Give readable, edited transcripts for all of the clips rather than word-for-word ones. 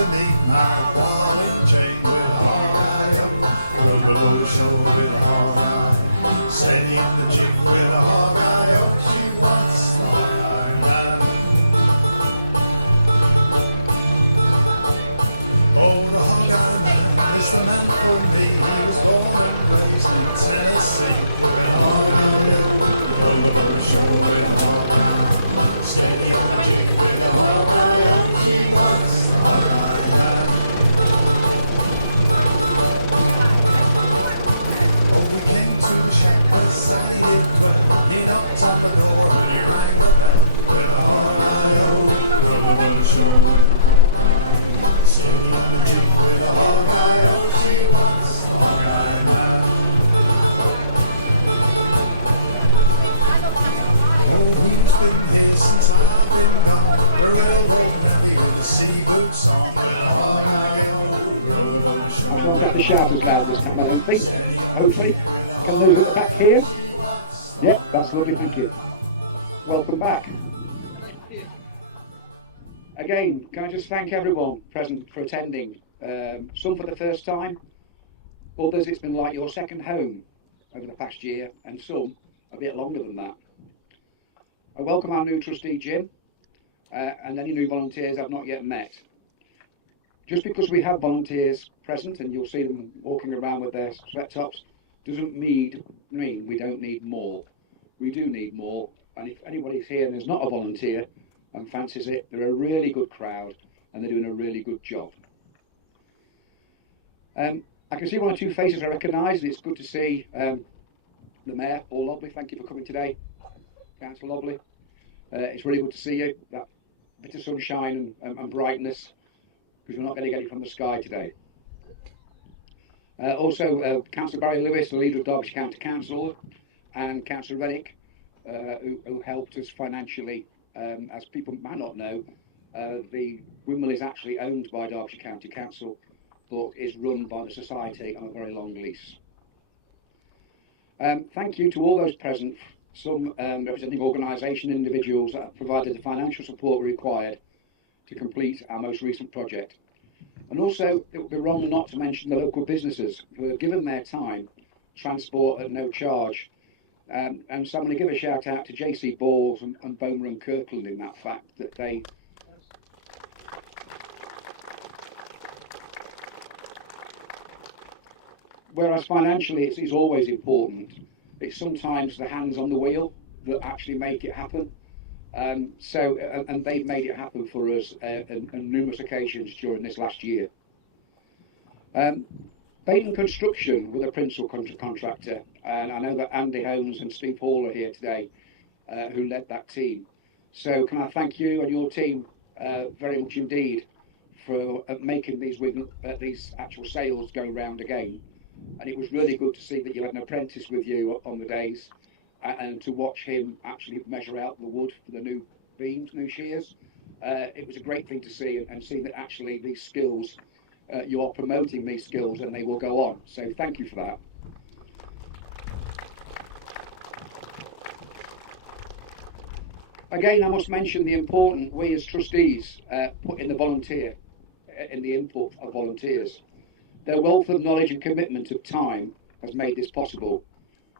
listening like a ball and chain with a hard eye. Low show with a hard eye. Setting the chick with a hard eye. Oh, she wants the hard eye. Oh, the hard eye is the man for me. He was born and raised in Tennessee. With a hard eye. Low show with a hard eye. Setting the chick with a hard eye. Oh, she wants the hard eye. I won't have to shout as loud this time, I don't think. Hopefully. Can those at the back hear? Yep, that's lovely, thank you. Welcome back. Again, can I just thank everyone present for attending. Some for the first time, others it's been like your second home over the past year, and some a bit longer than that. I welcome our new trustee Jim, and any new volunteers I've not yet met. Just because we have volunteers present, and you'll see them walking around with their sweat tops, doesn't mean we don't need more. We do need more, and if anybody's here and is not a volunteer and fancies it, they're a really good crowd and they're doing a really good job. I can see one or two faces I recognise, and it's good to see the Mayor, Paul Lobley. Thank you for coming today, Councillor Lobley. It's really good to see you. That bit of sunshine and brightness, because we're not going to get it from the sky today. Also, Councillor Barry Lewis, the leader of Derbyshire County Council, and Councillor Reddick, who helped us financially. As people might not know, the Windmill is actually owned by Derbyshire County Council, but is run by the Society on a very long lease. Thank you to all those present, some representing organisation individuals that have provided the financial support required to complete our most recent project. And also, it would be wrong not to mention the local businesses who have given their time, transport at no charge. And so I'm going to give a shout out to JC Balls and Bomer and Kirkland in that fact that they whereas financially it's always important, it's sometimes the hands on the wheel that actually make it happen. And they've made it happen for us on numerous occasions during this last year. Baden Construction were the principal contractor, and I know that Andy Holmes and Steve Hall are here today, who led that team. So can I thank you and your team very much indeed for making these actual sales go round again. And it was really good to see that you had an apprentice with you on the days, and to watch him actually measure out the wood for the new beams, new shears. It was a great thing to see, and see that actually these skills, you are promoting these skills and they will go on. So thank you for that. Again, I must mention the important we as trustees put in the input of volunteers. Their wealth of knowledge and commitment of time has made this possible.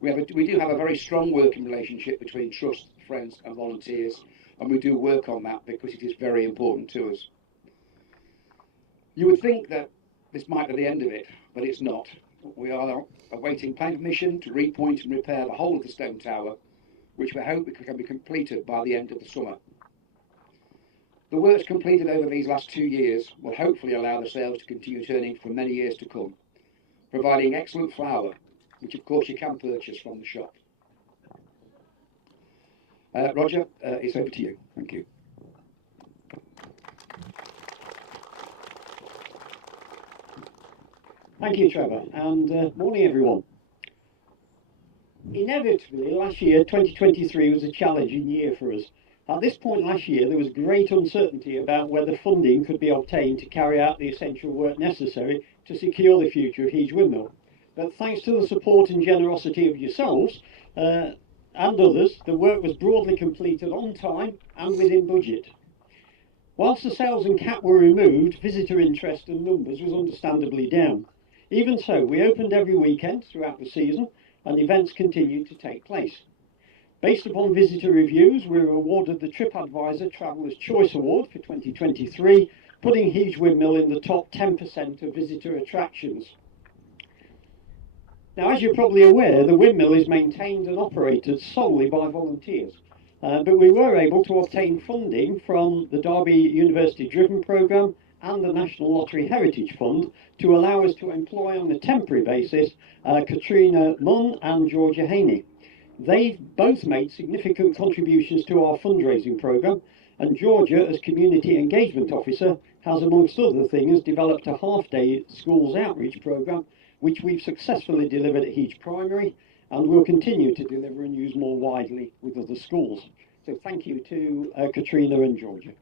We do have a very strong working relationship between trust, friends and volunteers, and we do work on that because it is very important to us. You would think that this might be the end of it, but it's not. We are awaiting planning permission to repoint and repair the whole of the stone tower, which we hope can be completed by the end of the summer. The works completed over these last 2 years will hopefully allow the sales to continue turning for many years to come, providing excellent flour, which of course you can purchase from the shop. Roger, it's over to you. Thank you. Thank you, Trevor, and morning everyone. Inevitably, last year, 2023, was a challenging year for us. At this point last year, there was great uncertainty about whether funding could be obtained to carry out the essential work necessary to secure the future of Heage Windmill. But thanks to the support and generosity of yourselves and others, the work was broadly completed on time and within budget. Whilst the sails and cap were removed, visitor interest and numbers was understandably down. Even so, we opened every weekend throughout the season and events continued to take place. Based upon visitor reviews, we were awarded the TripAdvisor Traveller's Choice Award for 2023, putting Heage Windmill in the top 10% of visitor attractions. Now, as you're probably aware, the windmill is maintained and operated solely by volunteers. But we were able to obtain funding from the Derby University Driven Programme and the National Lottery Heritage Fund to allow us to employ on a temporary basis Katrina Munn and Georgia Haney. They've both made significant contributions to our fundraising programme, and Georgia, as Community Engagement Officer, has amongst other things developed a half-day schools outreach programme which we've successfully delivered at Heage Primary and will continue to deliver and use more widely with other schools. So thank you to Katrina and Georgia.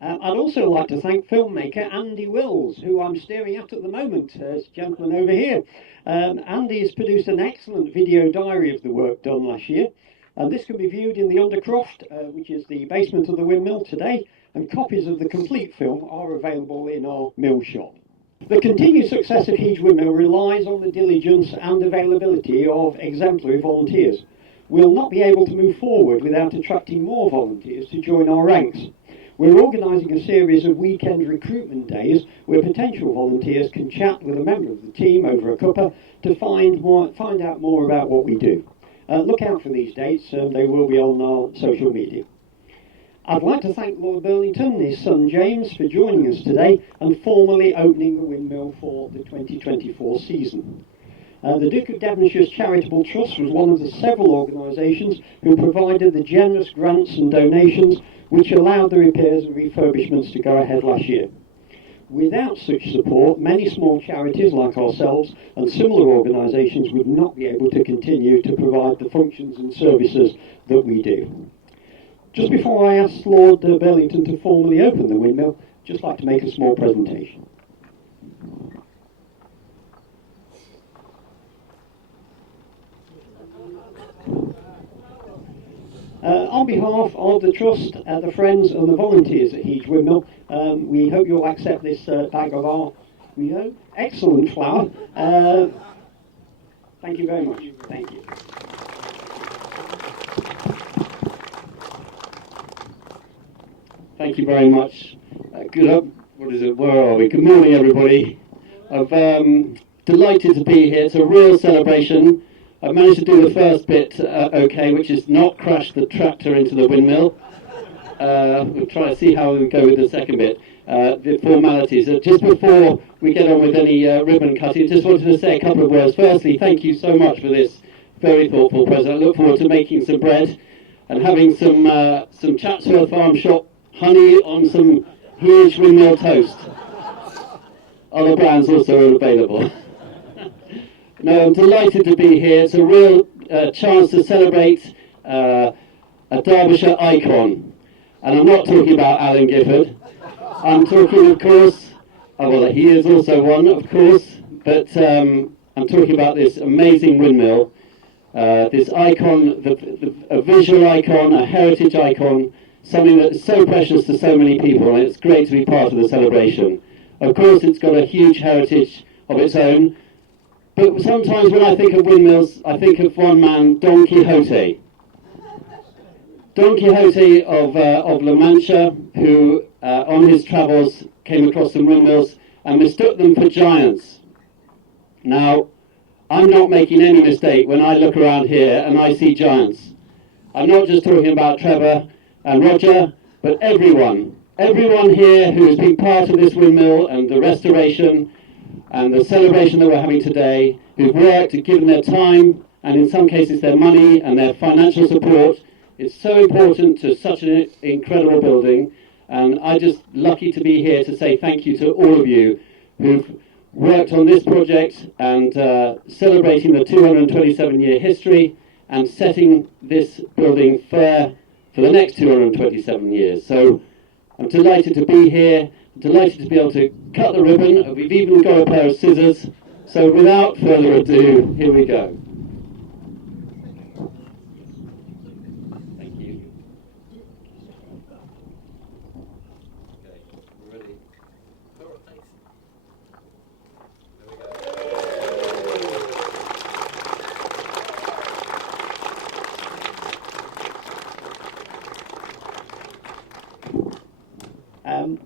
I'd also like to thank filmmaker Andy Wills, who I'm staring at the moment, this gentleman over here. Andy has produced an excellent video diary of the work done last year, and this can be viewed in the Undercroft, which is the basement of the windmill today, and copies of the complete film are available in our mill shop. The continued success of Heage Windmill relies on the diligence and availability of exemplary volunteers. We'll not be able to move forward without attracting more volunteers to join our ranks. We're organising a series of weekend recruitment days where potential volunteers can chat with a member of the team over a cuppa to find out more about what we do. Look out for these dates, they will be on our social media. I'd like to thank Lord Burlington and his son James for joining us today and formally opening the windmill for the 2024 season. The Duke of Devonshire's Charitable Trust was one of the several organisations who provided the generous grants and donations which allowed the repairs and refurbishments to go ahead last year. Without such support, many small charities like ourselves and similar organisations would not be able to continue to provide the functions and services that we do. Just before I ask Lord Burlington to formally open the windmill, I'd just like to make a small presentation. On behalf of the Trust, the friends and the volunteers at Heage Windmill, we hope you'll accept this bag of our excellent flour. Thank you very much. Thank you. Thank you very much. Where are we? Good morning, everybody. I'm delighted to be here. It's a real celebration. I've managed to do the first bit okay, which is not crash the tractor into the windmill. We'll try to see how we go with the second bit. The formalities. Just before we get on with any ribbon cutting, just wanted to say a couple of words. Firstly, thank you so much for this very thoughtful present. I look forward to making some bread and having some Chatsworth Farm Shop honey on some Heage Windmill toast. Other brands also are available. No, I'm delighted to be here. It's a real chance to celebrate a Derbyshire icon. And I'm not talking about Alan Gifford. I'm talking, of course, well, he is also one, of course, but I'm talking about this amazing windmill, this icon, a visual icon, a heritage icon, something that's so precious to so many people, and it's great to be part of the celebration. Of course, it's got a huge heritage of its own, but sometimes when I think of windmills, I think of one man, Don Quixote. Don Quixote of La Mancha, who on his travels came across some windmills and mistook them for giants. Now, I'm not making any mistake when I look around here and I see giants. I'm not just talking about Trevor and Roger, but everyone here who has been part of this windmill and the restoration and the celebration that we're having today, who've worked and given their time and in some cases their money and their financial support. It's so important to such an incredible building, and I'm just lucky to be here to say thank you to all of you who've worked on this project and celebrating the 227-year history and setting this building fair for the next 227 years. So I'm delighted to be here, delighted to be able to cut the ribbon. We've even got a pair of scissors. So without further ado, here we go.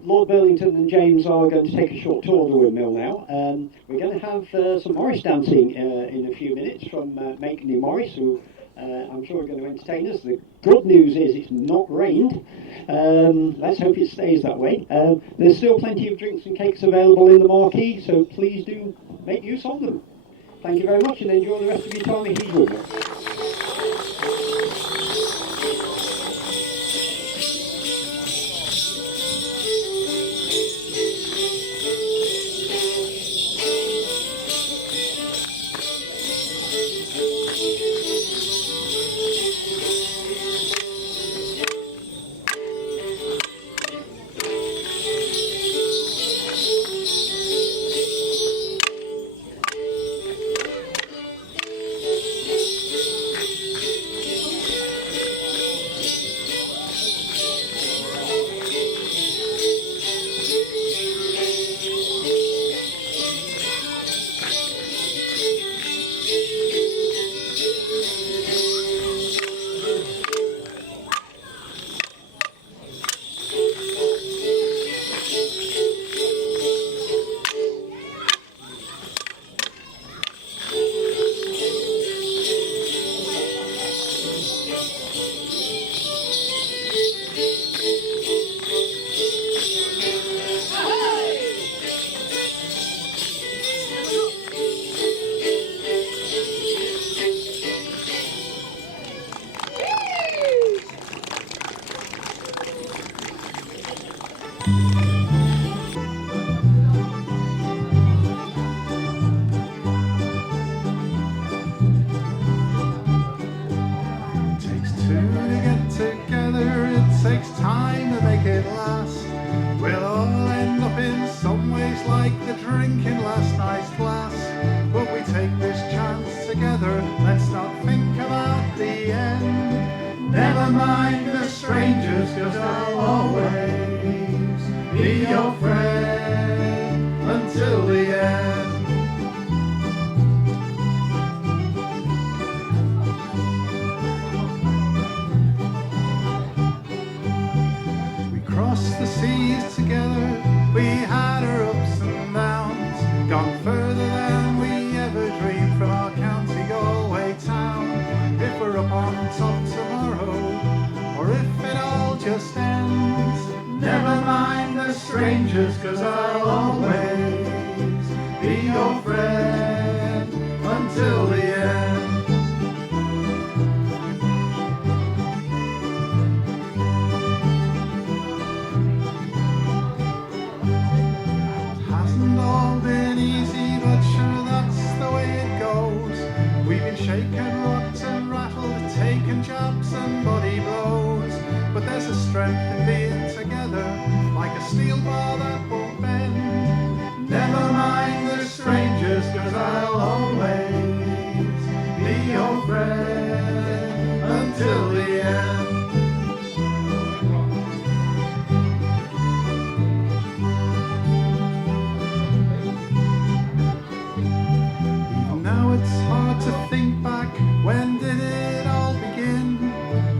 Lord Burlington and James are going to take a short tour of the windmill now. We're going to have some Morris dancing in a few minutes from Makeney Morris, who I'm sure are going to entertain us. The good news is it's not rained. Let's hope it stays that way. There's still plenty of drinks and cakes available in the marquee, so please do make use of them. Thank you very much, and enjoy the rest of your time at Heage Windmill. Takes two to get together, it takes time to make it last. We'll all end up in some ways like the drinking last night's glass. But we take this chance together, let's not think about the end. Never mind the strangers, 'cause I'll always be your friend until the end. Crossed the seas together, we had our ups and downs, gone further than we ever dreamed from our county Galway town. If we're up on top tomorrow, or if it all just ends, never mind the strangers, 'cause I'll always be your friend until the end. Hasn't all been easy, but sure that's the way it goes. We've been shaken, rocked and rattled, taken jabs and body blows. But there's a strength in being together, like a steel bar that won't bend. Never mind the strangers, 'cause I'll always be your friend until the end. Now it's hard to think back, when did it all begin?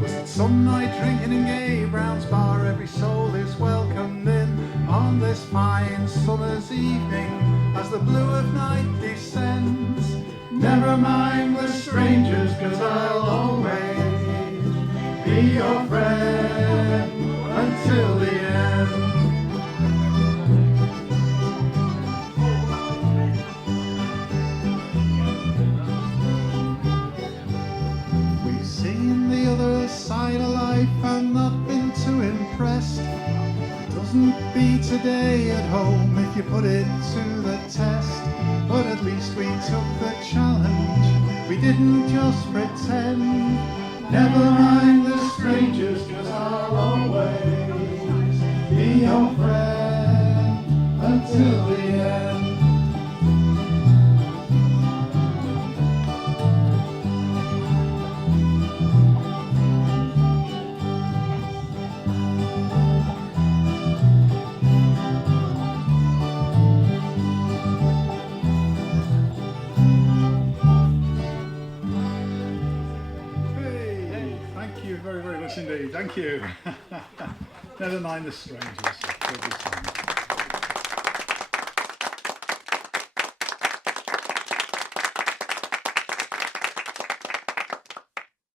Was it some night drinking in Gay Brown's bar, every soul is welcomed in, on this fine summer's evening, as the blue of night descends. Never mind the strangers, 'cause I'll always be your friend until the end. Seen the other side of life and not been too impressed. Doesn't beat today at home if you put it to the test. But at least we took the challenge, we didn't just pretend. Never mind the strangers, 'cause I'll always be your friend until the end. Thank you very, very much indeed. Thank you. Never mind the strangers.